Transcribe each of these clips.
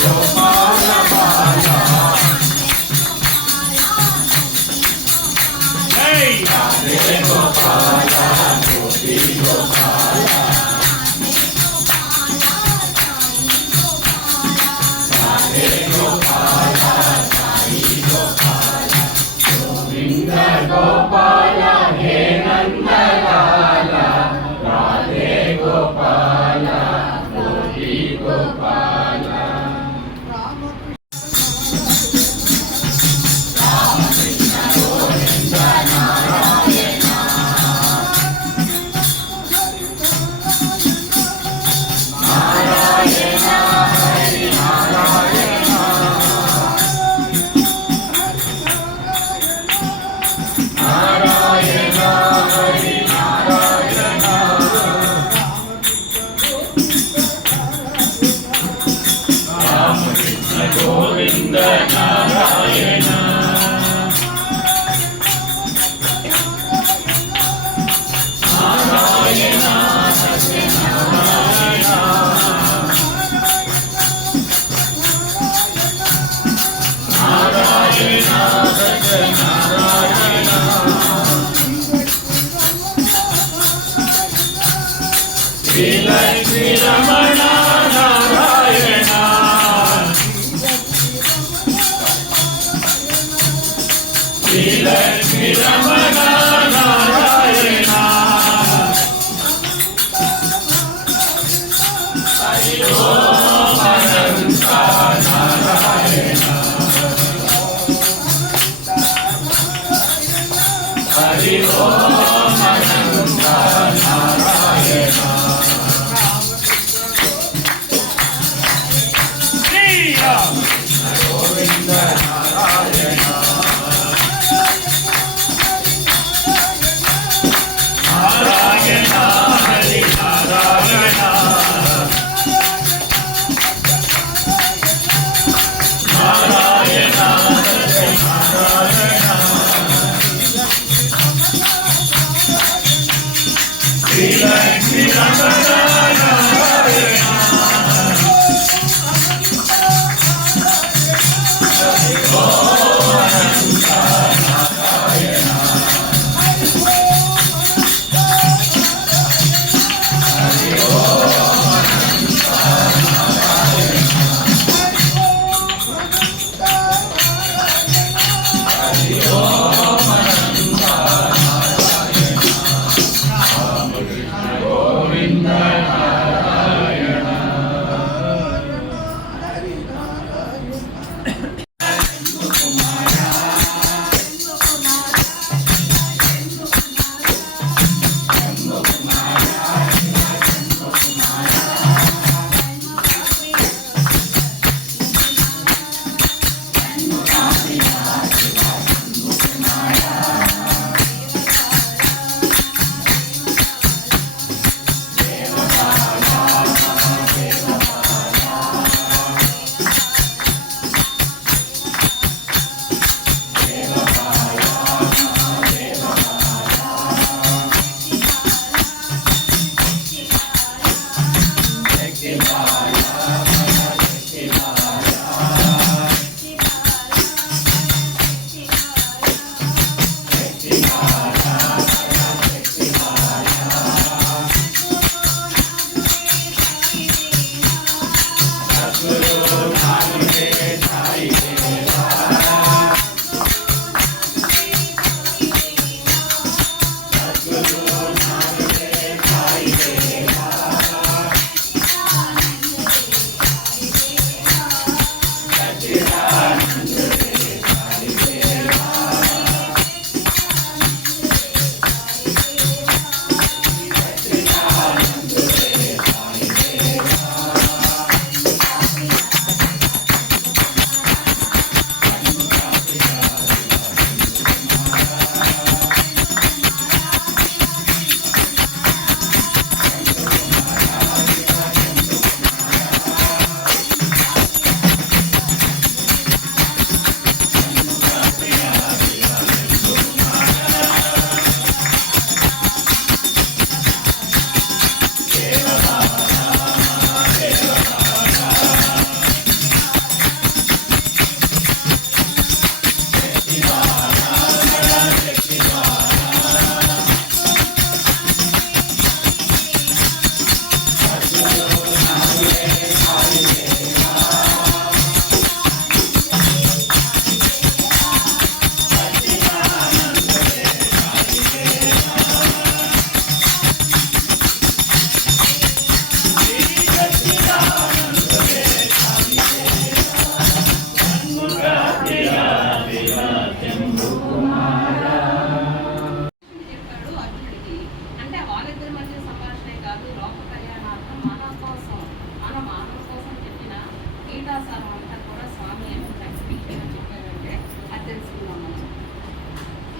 Gopala Lexmi Ramana Narayana Lexmi Ramana Narayana Hari Om Ananta Narayana Hari Om Ananta Narayana Govinda Narayana Narayana Hari Narayana Narayana Hari Narayana Lexmi Ramana Narayana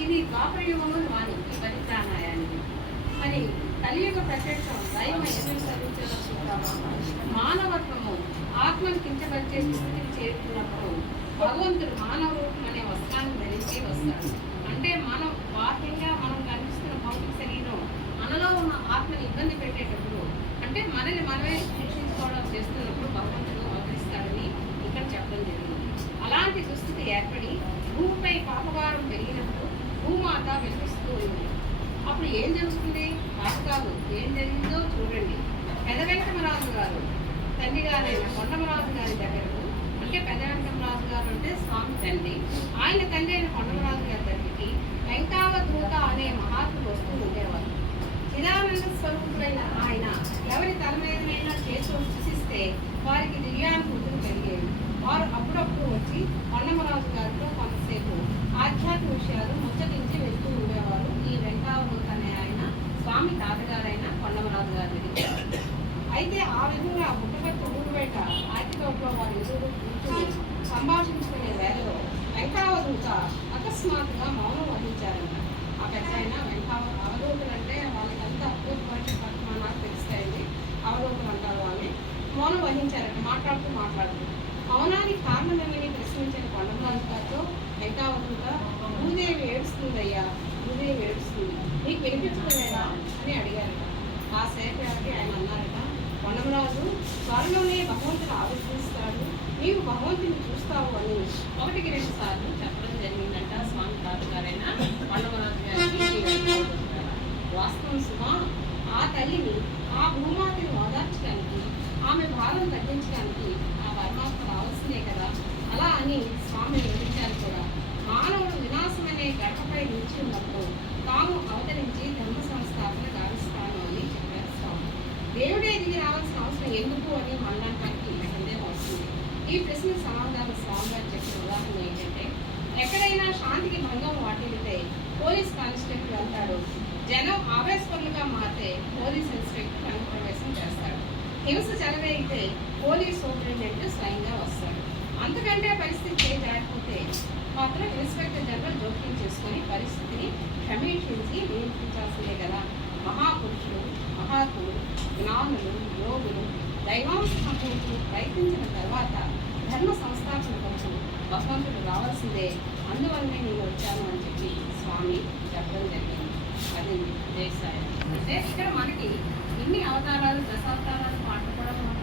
ఇది ద్వాపరయుగంలో వాణి ఈ పరిత్రాణాయానికి మరి కలియుగ ప్రత్యక్షం దైవం ఎదురు చదువుతున్న మానవత్వము ఆత్మను కించపరిచే స్థితికి చేరుకున్నప్పుడు భగవంతుడు మానవ రూపం అనే వస్త్రాన్ని ధరించి వస్తాడు. అంటే మనం బాహ్యంగా మనం కనిపిస్తున్న భౌతిక శరీరం మనలో ఉన్న ఆత్మని ఇబ్బంది పెట్టేటప్పుడు, అంటే మనల్ని మనమే శిక్షించుకోవడం చేస్తున్నప్పుడు భగవంతుడు అవతరిస్తాడని ఇక్కడ చెప్పడం జరిగింది. అలాంటి దుస్థితి ఏర్పడి భూమిపై పాపభారం పెరిగినప్పుడు భూమాత వెలిపిస్తూ ఉంది. అప్పుడు ఏం జరుగుతుంది? కాదు ఏం జరిగిందో చూడండి. పెదవెంకమరాజు గారు తండ్రి గారైన కొండమరాజు గారి దగ్గరకు, అంటే పెదవెంకమరాజు గారు అంటే స్వామి తండ్రి, ఆయన తండ్రి అయిన కొండమరాజు గారి దగ్గరికి వెంకావధూత అనే మహాత్ముడు వస్తూ ఉండేవారు. చిదానంద స్వరూపుడైన ఆయన ఎవరి తల మీదనైనా చేసి సృష్టిస్తే వారికి దివ్యానుభూతులు కలిగేవి. వారు అప్పుడప్పుడు వచ్చి కొండమరాజు గారితో కొంతసేపు ఆధ్యాత్మిక విషయాలు ముచ్చటించి వెళ్తూ ఉండేవారు. ఈ వెంకావధూత అనే ఆయన స్వామి తాతగారైన కొండమరాజు గారి దగ్గర. అయితే ఆ విధంగా పుట్టపర్తి ఊరు బయట ఆర్టితోటలో వారు ఎదురు కూర్చుని సంభాషించుకునే వేళలో వెంకావధూత అకస్మాత్తుగా మౌనం వహించారంట. ఆ పెద్ద ఆయన అవధూతులు అంటే వాళ్ళకంతా నాకు తెలుస్తాయండి. అవధూతులు అంటారు వాళ్ళని. మౌనం వహించారంట, మాట్లాడుతూ మౌనానికి కారణమేమని ప్రశ్నించిన కొండమరాజు గారితో వెంకావధూత, భూదేవి ఏడుస్తుందయ్యా, భూదేవి ఏడుస్తుంది, నీకు వినిపించలేదా అని అడిగారట. ఆ సేపటికి ఆయన అన్నారట, కొండమరాజు త్వరలోనే భగవంతుడు ఆవిర్భవిస్తాడు, నీవు భగవంతుని చూస్తావు అని 1-2 సార్లు చెప్పడం జరిగిందంట స్వామి తాతగారైన కొండమరాజు గారికి. వాస్తవం సుమా, ఆ తల్లిని, ఆ భూమాతని ఓదార్చడానికి, ఆమె భారం తగ్గించడానికి ఆ పరమాత్మ రావాల్సిందే కదా. అలా అని స్వామి వివరించారు కూడా. మానవుడు వినాశమనే గడపపై నిలిచి ఉన్నప్పుడు తాము అవతరించి ధర్మ సంస్థాపన గావిస్తాను అని చెప్పారు స్వామి. దేవుడే దిగి రావాల్సిన అవసరం ఎందుకు అని మనలాంటి సందేహం వస్తుంది. ఈ ప్రశ్నకు సమాధానం స్వామి గారు చెప్పిన ఉదాహరణ ఏంటంటే, ఎక్కడైనా శాంతికి భంగం వాటిల్లితే పోలీస్ కానిస్టేబుల్ వెళ్తాడు, జనం ఆవేశపరులుగా మారితే పోలీస్ ఇన్స్పెక్టర్ రంగప్రవేశం చేస్తాడు, హింస చెలవేగితే పోలీస్ సూపరింటెండెంట్ స్వయంగా వస్తాడు. అంతకంటే పరిస్థితి చేజారిపోతే మాత్రం ఇన్స్పెక్టర్ జనరల్ జోక్యం చేసుకొని పరిస్థితిని క్షమించి నియంత్రించాల్సిందే కదా. మహాపురుషులు, మహాత్ములు, జ్ఞానులు, యోగులు దైవాంశ సంపూర్ణకు ప్రయత్నించిన తర్వాత ధర్మ సంస్థాపన కోసం భగవంతుడు రావాల్సిందే. అందువల్లనే నేను వచ్చాను అని చెప్పి స్వామి చెప్పడం జరిగింది. అది జయసాయి. అంటే ఇక్కడ మనకి ఇన్ని అవతారాలు, దశావతారాలు పాటలు కూడా మనం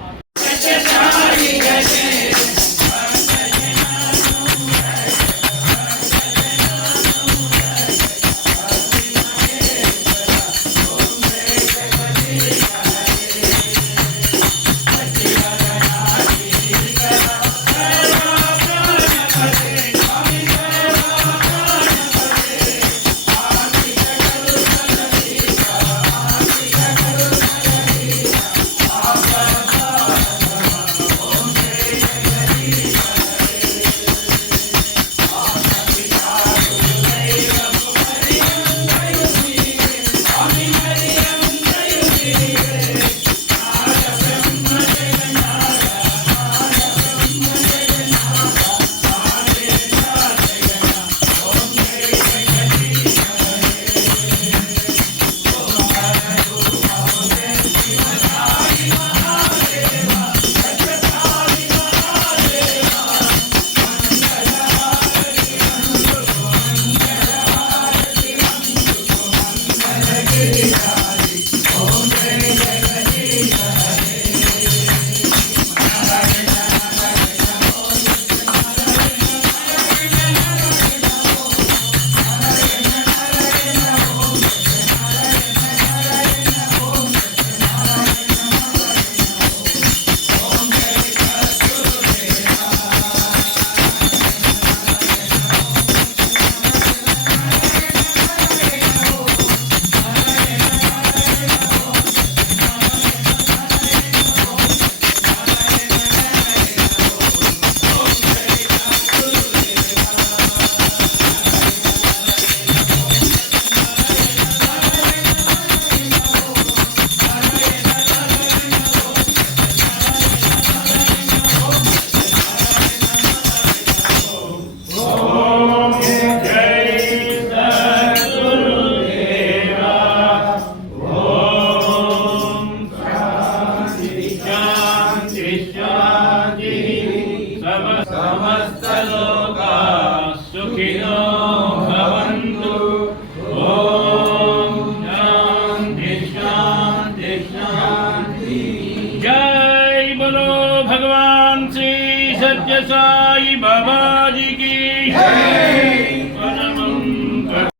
बोलो भगवान श्री सत्य साई बाबा जी की